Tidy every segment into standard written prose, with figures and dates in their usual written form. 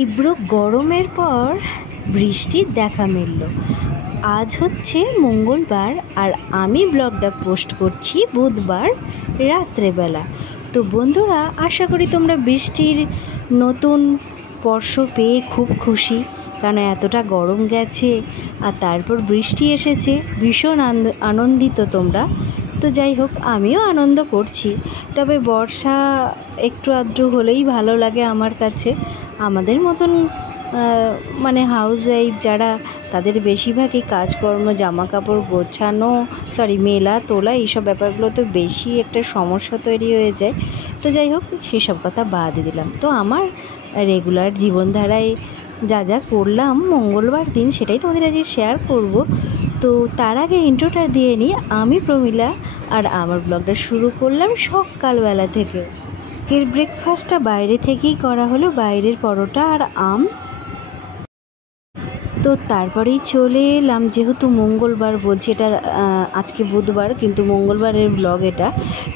তীব্র গরমের পর বৃষ্টির দেখা মিলল। আজ হচ্ছে মঙ্গলবার আর আমি ব্লগটা পোস্ট করছি বুধবার রাত্রেবেলা। তো বন্ধুরা, আশা করি তোমরা বৃষ্টির নতুন স্পর্শ পেয়ে খুব খুশি, কারণ এতটা গরম গেছে আর তারপর বৃষ্টি এসেছে, ভীষণ আনন্দিত তোমরা। তো যাই হোক, আমিও আনন্দ করছি। তবে বর্ষা একটু আধটু হলেই ভালো লাগে আমার কাছে। আমাদের মতন মানে হাউস ওয়াইফ যারা, তাদের বেশিরভাগই কাজকর্ম, জামা কাপড় গোছানো, মেলা তোলা, এইসব ব্যাপারগুলো তো বেশি একটা সমস্যা তৈরি হয়ে যায়। তো যাই হোক, সেসব কথা বাদ দিলাম। তো আমার রেগুলার জীবনধারায় যা যা করলাম মঙ্গলবার দিন, সেটাই তোমাদের আজকে শেয়ার করব। তো তার আগে ইন্ট্রোটা দিয়ে নিই। আমি প্রমিলা, আর আমার ব্লগটা শুরু করলাম সকালবেলা থেকে। এর ব্রেকফাস্টটা বাইরে থেকেই করা হলো, বাইরের পরোটা আর আম। তো তারপরেই চলে এলাম, যেহেতু মঙ্গলবার, বলছি এটা আজকে বুধবার কিন্তু মঙ্গলবারের ব্লগ এটা।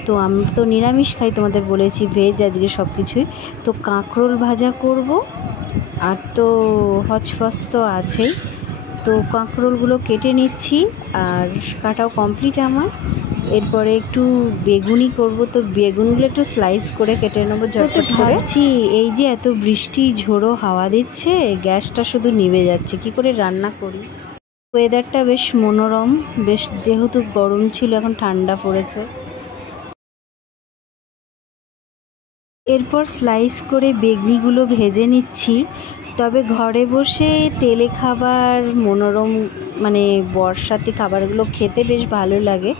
তো আমি তো নিরামিষ খাই, তোমাদের বলেছি, ভেজ আজকে সব কিছুই। তো কাঁকরোল ভাজা করব, আর তো হচপচ তো আছেই। তো কাঁকরোলগুলো কেটে নিচ্ছি, আর কাটাও কমপ্লিট আমার। এরপরে একটু বেগুনি করব, তো বেগুনগুলো একটু স্লাইস করে কেটে নেবো ঝটপট করে। ভাবছি এই যে এত বৃষ্টি ঝোড়ো হাওয়া দিচ্ছে, গ্যাসটা শুধু নিভে যাচ্ছে, কি করে রান্না করি। ওয়েদারটা বেশ মনোরম, বেশ, যেহেতু গরম ছিল এখন ঠান্ডা পড়েছে। এরপর স্লাইস করে বেগনিগুলো ভেজে নিচ্ছি। তবে ঘরে বসে তেলে খাবার মনোরম, মানে বর্ষাতে খাবারগুলো খেতে বেশ ভালো লাগে।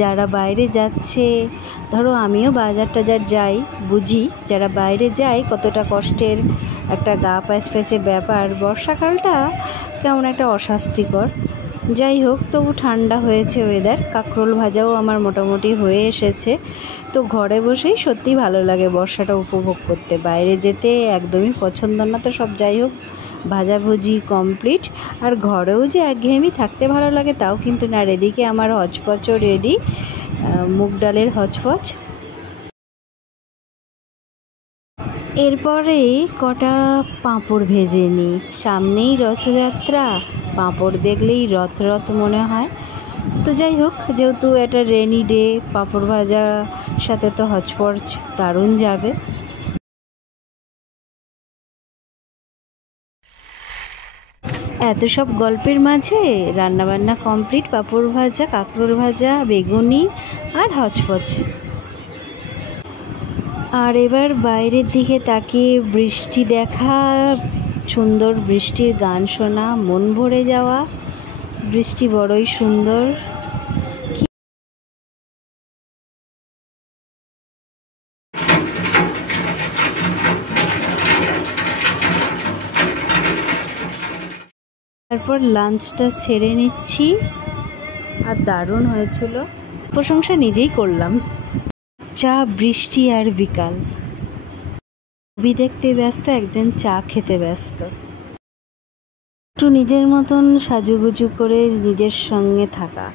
যারা বাইরে যাচ্ছে, ধরো আমিও বাজার টাজার যাই, বুঝি যারা বাইরে যায় কতটা কষ্টের একটা গা প্যাচপ্যাচে ব্যাপার। বর্ষাকালটা কেমন একটা অস্বাস্থ্যকর। যাই হোক, তবু ঠান্ডা হয়েছে ওয়েদার। কাঁকরোল ভাজাও আমার মোটামুটি হয়ে এসেছে। তো ঘরে বসেই সত্যি ভালো লাগে বর্ষাটা উপভোগ করতে, বাইরে যেতে একদমই পছন্দ না। তো সব যাই হোক, ভাজাভুজি কমপ্লিট। আর ঘরেও যে একঘেয়েমি থাকতে ভালো লাগে তাও কিন্তু না। এদিকে আমার হচপচও রেডি, মুগ ডালের হচপচ। এরপরে কটা পাঁপড় ভেজে নিই, সামনেই রথযাত্রা, পাঁপড় দেখলেই রথ রথ মনে হয়। তো যাই হোক, যেহেতু একটা রেনি ডে, পাঁপড় ভাজা সাথে তো হচপচ দারুণ যাবে। এত সব গল্পের মাঝে রান্নাবান্না কমপ্লিট, পাঁপড় ভাজা, কাঁকরোল ভাজা, বেগুনি আর হচপচ। আর এবার বাইরের দিকে তাকিয়ে বৃষ্টি দেখা, সুন্দর বৃষ্টির গান শোনা, মন ভরে যাওয়া। বৃষ্টি বড়ই সুন্দর। তারপর লাঞ্চটা সেরে নিচ্ছি, আর দারুণ হয়েছিল, প্রশংসা নিজেই করলাম। চা, বৃষ্টি আর বিকাল। ছবি দেখতে ব্যস্ত, একদিন চা খেতে ব্যস্ত। একটু নিজের মতন সাজুগুজু করে নিজের সঙ্গে থাকা।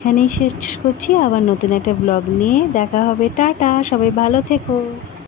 এখানেই শেষ করছি, আবার নতুন একটা ব্লগ নিয়ে দেখা হবে। টাটা, সবাই ভালো থেকো।